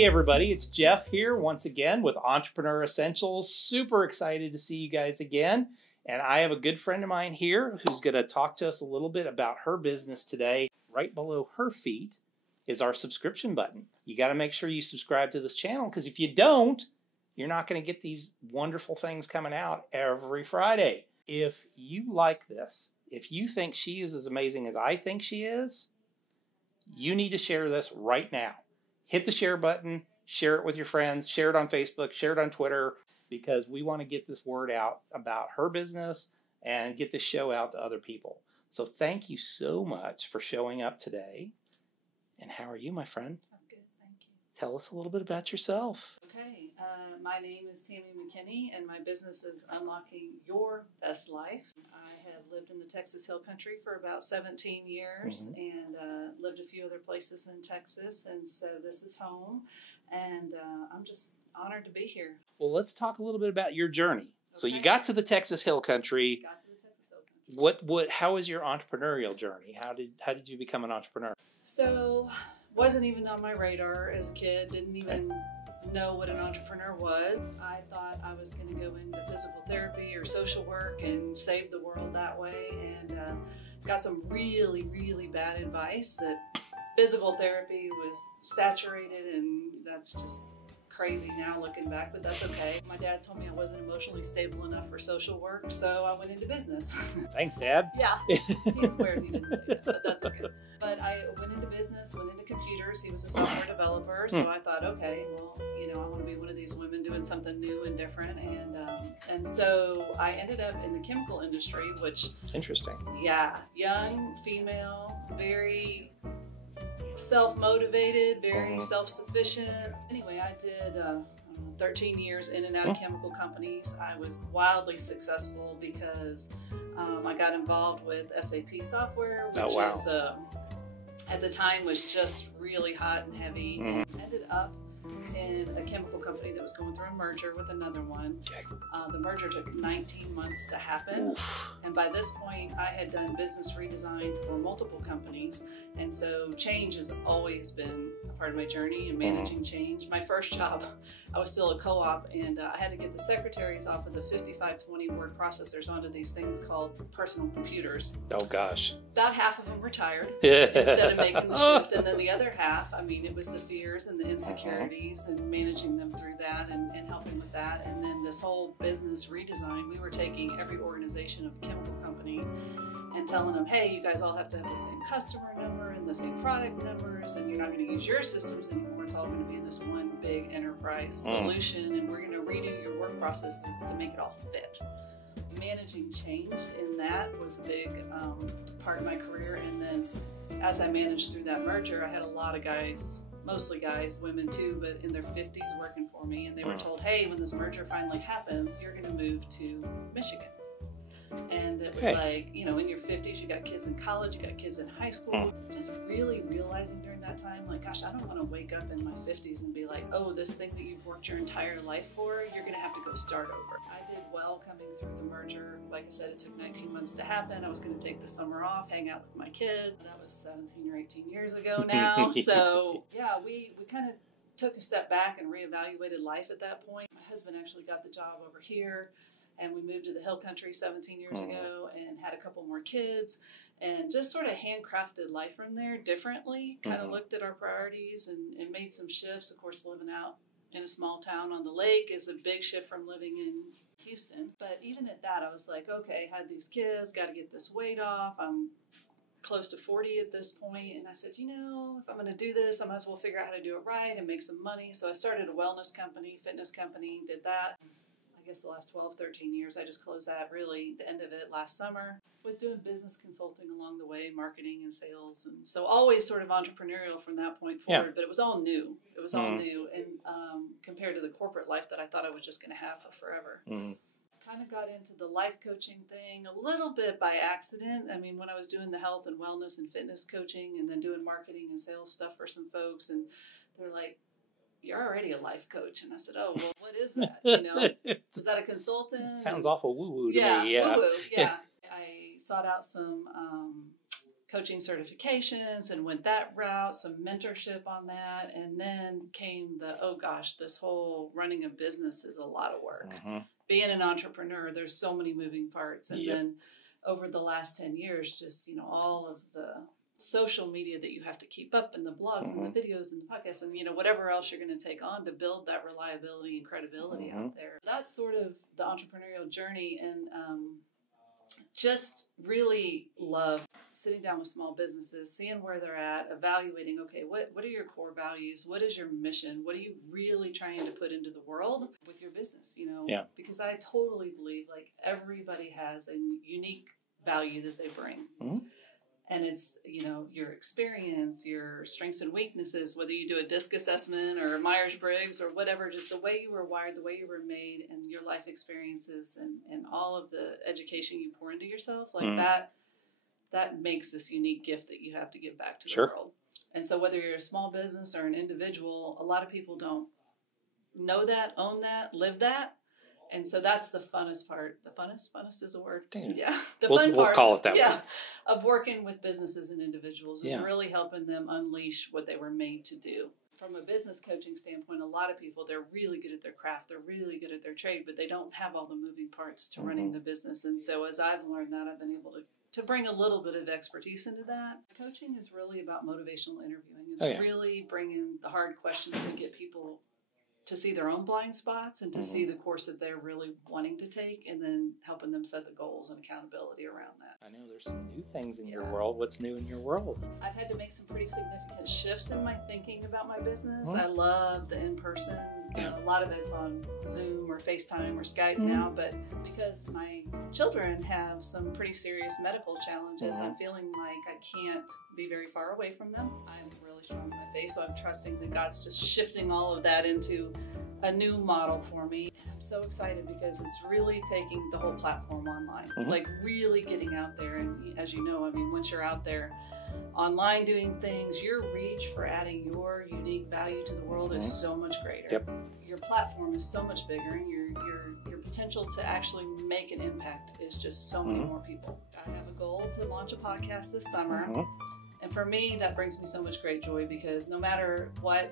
Hey everybody, it's Jeff here once again with Entrepreneur Essentials. Super excited to see you guys again. And I have a good friend of mine here who's going to talk to us a little bit about her business today. Right below her feet is our subscription button. You got to make sure you subscribe to this channel, because if you don't, you're not going to get these wonderful things coming out every Friday. If you like this, if you think she is as amazing as I think she is, you need to share this right now. Hit the share button, share it with your friends, share it on Facebook, share it on Twitter, because we want to get this word out about her business and get this show out to other people. So thank you so much for showing up today. And how are you, my friend? I'm good, thank you. Tell us a little bit about yourself. Okay, my name is Tammy McKinney, and my business is Unlocking Your Best Life. I have lived in the Texas Hill Country for about 17 years and lived a few other places in Texas, and so this is home, and I'm just honored to be here. Well, let's talk a little bit about your journey. Okay. So you got to the Texas Hill Country. How was your entrepreneurial journey? How did you become an entrepreneur? So, wasn't even on my radar as a kid, didn't even know what an entrepreneur was. I thought I was going to go into physical therapy or social work and save the world that way, and got some really, really bad advice that physical therapy was saturated, and that's just crazy now looking back, but that's okay. My dad told me I wasn't emotionally stable enough for social work, so I went into business. Thanks, Dad. Yeah, he swears he didn't say that, but that's okay. But I went into business, went into computers. He was a software developer, so I thought, okay, well, I want to be one of these women doing something new and different, and so I ended up in the chemical industry, which interesting. Yeah, young, female, very self-motivated, very self-sufficient. Anyway, I did 13 years in and out of chemical companies. I was wildly successful because I got involved with SAP software, which is at the time was just really hot and heavy. Ended up in a chemical company that was going through a merger with another one. The merger took 19 months to happen. And by this point, I had done business redesign for multiple companies. And so change has always been a part of my journey and managing change. My first job, I was still a co-op, and I had to get the secretaries off of the 5520 word processors onto these things called personal computers. Oh gosh. About half of them retired instead of making the shift. And then the other half, it was the fears and the insecurities and managing them through that and helping with that. And then this whole business redesign, we were taking every organization of a chemical company and telling them, hey, you guys all have to have the same customer number and the same product numbers, and you're not going to use your systems anymore. It's all going to be in this one big enterprise solution, and we're going to redo your work processes to make it all fit. Managing change in that was a big part of my career. And then as I managed through that merger, I had a lot of guys, mostly guys, women too, but in their 50s working for me, and they were told, hey, when this merger finally happens, you're going to move to Michigan. And it was like, in your 50s, you got kids in college, you got kids in high school. Just really realizing during that time, like, gosh, I don't want to wake up in my 50s and be like, oh, this thing that you've worked your entire life for, you're going to have to go start over. I did well coming through the merger. Like I said, it took 19 months to happen. I was going to take the summer off, hang out with my kids. That was 17 or 18 years ago now. So, yeah, we kind of took a step back and reevaluated life at that point. My husband actually got the job over here, and we moved to the Hill Country 17 years ago and had a couple more kids, and just sort of handcrafted life from there differently, kind of looked at our priorities and made some shifts. Of course, living out in a small town on the lake is a big shift from living in Houston. But even at that, I was like, okay, had these kids, got to get this weight off. I'm close to 40 at this point, and I said, if I'm going to do this, I might as well figure out how to do it right and make some money. So I started a wellness company, fitness company, did that. I guess the last 12, 13 years, I just closed that really the end of it last summer. Was doing business consulting along the way, marketing and sales, and so always sort of entrepreneurial from that point forward, but it was all new. It was all new, and compared to the corporate life that I thought I was just going to have for forever. Kind of got into the life coaching thing a little bit by accident. When I was doing the health and wellness and fitness coaching and then doing marketing and sales stuff for some folks, and they're like, you're already a life coach. And I said, oh, well, what is that? Is that a consultant? It sounds awful woo-woo to me. Woo-woo, yeah. I sought out some coaching certifications and went that route, some mentorship on that. And then came oh gosh, this whole running a business is a lot of work. Being an entrepreneur, there's so many moving parts. And then over the last 10 years, just, all of the social media that you have to keep up and the blogs and the videos and the podcasts and, whatever else you're going to take on to build that reliability and credibility out there. That's sort of the entrepreneurial journey. And just really love sitting down with small businesses, seeing where they're at, evaluating, okay, what are your core values? What is your mission? What are you really trying to put into the world with your business? Because I totally believe like everybody has a unique value that they bring. And it's, your experience, your strengths and weaknesses, whether you do a DISC assessment or Myers-Briggs or whatever, just the way you were wired, the way you were made, and your life experiences and all of the education you pour into yourself, like that makes this unique gift that you have to give back to the world. And so whether you're a small business or an individual, a lot of people don't know that, own that, live that. And so that's the funnest part. The funnest is a word. Damn. Yeah. We'll call it that way. Of working with businesses and individuals is really helping them unleash what they were made to do. From a business coaching standpoint, a lot of people, they're really good at their craft. They're really good at their trade, but they don't have all the moving parts to running the business. And so as I've learned that, I've been able to bring a little bit of expertise into that. Coaching is really about motivational interviewing. It's really bringing the hard questions to get people to see their own blind spots and to see the course that they're really wanting to take, and then helping them set the goals and accountability around that. I know there's some new things in your world. What's new in your world? I've had to make some pretty significant shifts in my thinking about my business. I love the in-person. A lot of it's on Zoom or FaceTime or Skype now, but because my children have some pretty serious medical challenges, I'm feeling like I can't be very far away from them. I'm really strong in my faith, so I'm trusting that God's just shifting all of that into a new model for me. I'm so excited because it's really taking the whole platform online, like really getting out there. And as you know, I mean, once you're out there online doing things, your reach for adding your unique value to the world is so much greater. Your platform is so much bigger, and your potential to actually make an impact is just so many more people. I have a goal to launch a podcast this summer. And for me, that brings me so much great joy, because no matter what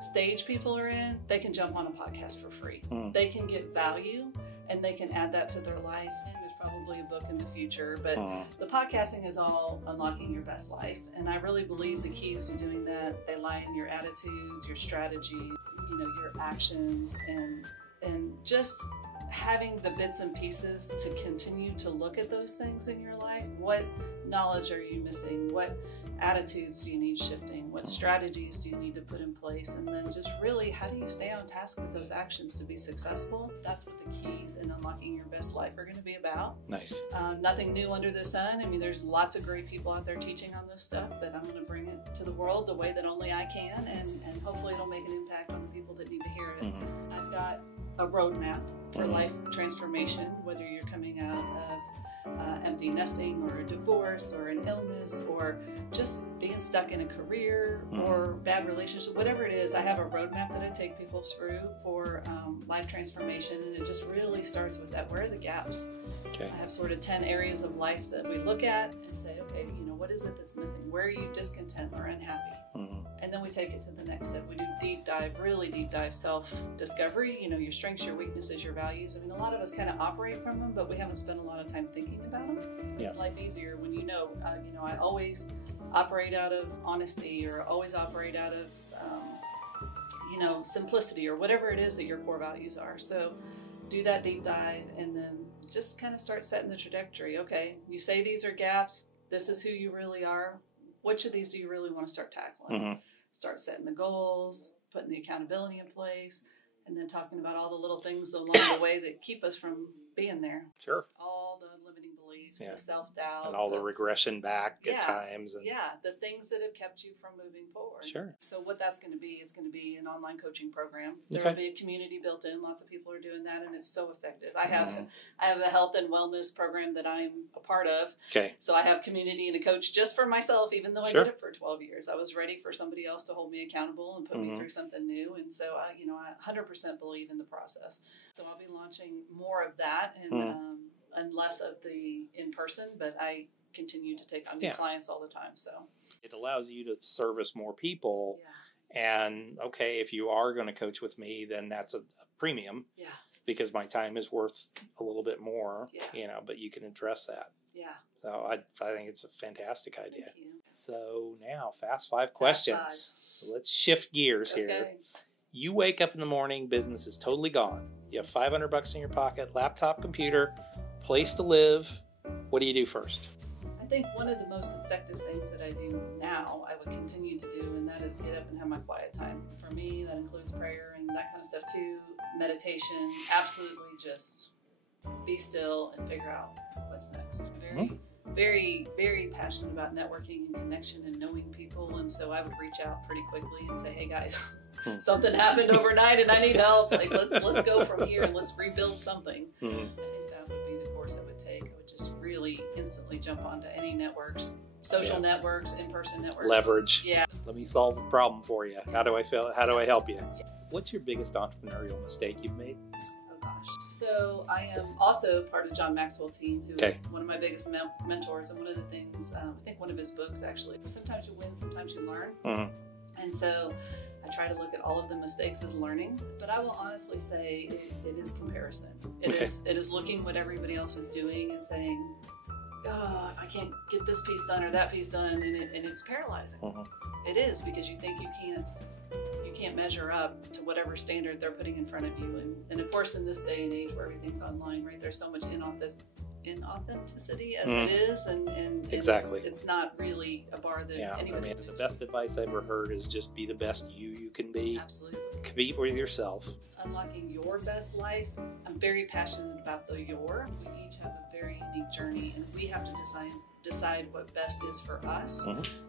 stage people are in, they can jump on a podcast for free. They can get value and they can add that to their life. And there's probably a book in the future, but the podcasting is all unlocking your best life. And I really believe the keys to doing that, they lie in your attitudes, your strategy, your actions, and just having the bits and pieces to continue to look at those things in your life. What knowledge are you missing? What attitudes do you need shifting? What strategies do you need to put in place? And then just really, how do you stay on task with those actions to be successful? That's what the keys in unlocking your best life are going to be about. Nice. Nothing new under the sun. I mean, there's lots of great people out there teaching on this stuff, but I'm going to bring it to the world the way that only I can, and hopefully it'll make an impact on the people that need to hear it. I've got a roadmap for life transformation, whether you're coming out of empty nesting or a divorce or an illness or just being stuck in a career or bad relationship, whatever it is. I have a roadmap that I take people through for life transformation, and it just really starts with that. Where are the gaps? I have sort of 10 areas of life that we look at and say, okay, what is it that's missing? Where are you discontent or unhappy? And then we take it to the next step. We do really deep dive self-discovery, your strengths, your weaknesses, your values. I mean, a lot of us kind of operate from them, but we haven't spent a lot of time thinking about them. Makes life easier when I always operate out of honesty, or always operate out of, simplicity, or whatever it is that your core values are. So do that deep dive, and then just kind of start setting the trajectory. Okay, you say these are gaps. This is who you really are. Which of these do you really want to start tackling? Start setting the goals, putting the accountability in place, and then talking about all the little things along the way that keep us from being there. All the limiting beliefs, the self-doubt. And all the regression back at times. And the things that have kept you from moving forward. So what that's going to be, it's going to be an online coaching program. There will be a community built in. Lots of people are doing that, and it's so effective. I have a health and wellness program that I'm a part of. So I have community and a coach just for myself, even though I did it for 12 years. I was ready for somebody else to hold me accountable and put me through something new. And so I 100% believe in the process. So I'll be launching more of that and less of the in-person, but I continue to take on new clients all the time. So it allows you to service more people. Yeah. And okay, if you are going to coach with me, then that's a premium. Yeah. Because my time is worth a little bit more. Yeah. You know, but you can address that. Yeah. So I think it's a fantastic idea. Thank you. So now, fast 5 questions. Fast 5. So let's shift gears here. Okay. You wake up in the morning, business is totally gone. You have $500 in your pocket, laptop, computer, place to live. What do you do first? I think one of the most effective things that I do now, I would continue to do, and that is get up and have my quiet time. For me, that includes prayer and that kind of stuff too. Meditation, absolutely just be still and figure out what's next. Very, very passionate about networking and connection and knowing people, and so I would reach out pretty quickly and say, hey guys, something happened overnight and I need help. Like let's go from here and let's rebuild something. I think that would be the course I would take. I would just really instantly jump onto any networks, social networks, in-person networks. Leverage. Yeah. Let me solve a problem for you. How do I help you? What's your biggest entrepreneurial mistake you've made? Oh gosh. So I am also part of John Maxwell's team, who is one of my biggest mentors. And one of the things, I think one of his books actually, sometimes you win, sometimes you learn. And so I try to look at all of the mistakes as learning, but I will honestly say it is comparison. It is looking what everybody else is doing and saying, oh, if I can't get this piece done or that piece done, and it's paralyzing. It is, because you think you can't measure up to whatever standard they're putting in front of you. And of course, in this day and age where everything's online, right, there's so much inauthenticity as it is, and exactly, it's not really a bar that anybody. I mean, the best advice I've ever heard is just be the best you can be. Absolutely. Compete with yourself. Unlocking your best life. I'm very passionate about the your. We each have a very unique journey, and we have to decide what best is for us.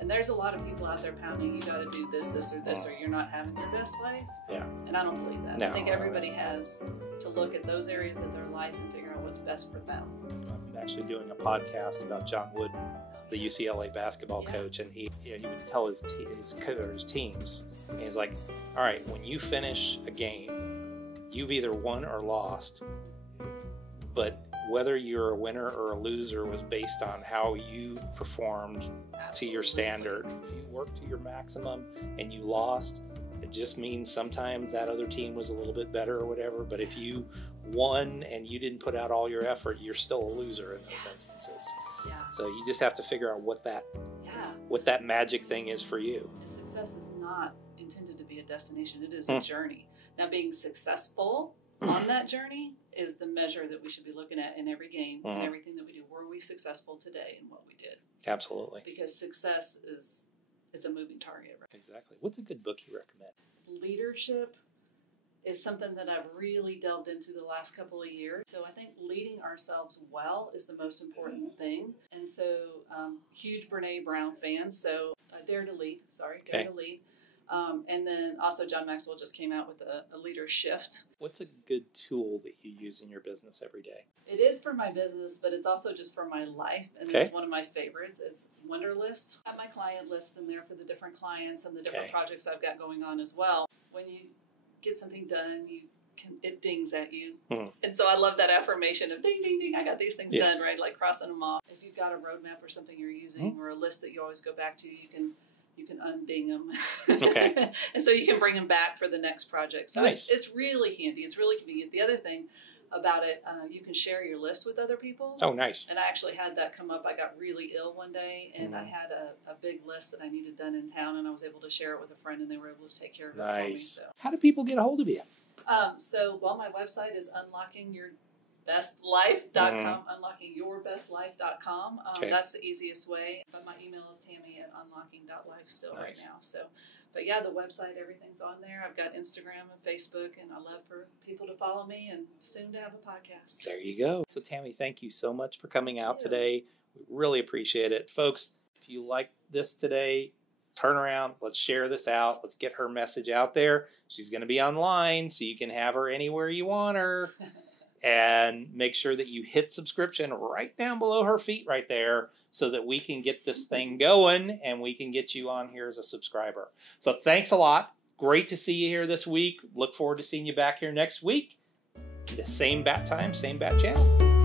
And there's a lot of people out there pounding, you got to do this, or this, or you're not having your best life. Yeah. And I don't believe that. I think everybody has to look at those areas of their life and figure out what's best for them. I'm actually doing a podcast about John Wooden, the UCLA basketball coach, and he would tell his teams, and he's like, all right, when you finish a game, you've either won or lost, but whether you're a winner or a loser was based on how you performed to your standard. If you worked to your maximum and you lost, it just means sometimes that other team was a little bit better or whatever. But if you won and you didn't put out all your effort, you're still a loser in those instances. Yeah. So you just have to figure out what that magic thing is for you. Success is not intended to be a destination. It is a journey. Now, being successful on that journey is the measure that we should be looking at in every game and everything that we do. Were we successful today in what we did? Absolutely. Because success it's a moving target. Right? Exactly. What's a good book you recommend? Leadership is something that I've really delved into the last couple of years. So I think leading ourselves well is the most important thing. And so huge Brene Brown fan. So Dare to Lead. And then also John Maxwell just came out with a leader shift. What's a good tool that you use in your business every day? It is for my business, but it's also just for my life. And it's one of my favorites. It's Wunderlist. I have my client list in there for the different clients and the different projects I've got going on as well. When you get something done, it dings at you. And so I love that affirmation of ding, ding, ding, I got these things done, right? Like crossing them off. If you've got a roadmap or something you're using or a list that you always go back to, you can unding them. And so you can bring them back for the next project. So it's really handy. It's really convenient. The other thing about it, you can share your list with other people. Oh, nice. And I actually had that come up. I got really ill one day, and I had a big list that I needed done in town, and I was able to share it with a friend, and they were able to take care of it for me. So. How do people get a hold of you? My website is unlockingyourbestlife.com, unlockingyourbestlife.com. That's the easiest way. But my email is tammy@unlocking.life still right now. So, but yeah, the website, everything's on there. I've got Instagram and Facebook, and I love for people to follow me and soon to have a podcast. There you go. So Tammy, thank you so much for coming out today. We really appreciate it. Folks, if you like this today, turn around. Let's share this out. Let's get her message out there. She's going to be online, so you can have her anywhere you want her. And make sure that you hit subscription right down below her feet right there so that we can get this thing going and we can get you on here as a subscriber. So thanks a lot. Great to see you here this week. Look forward to seeing you back here next week. The same bat time, same bat channel.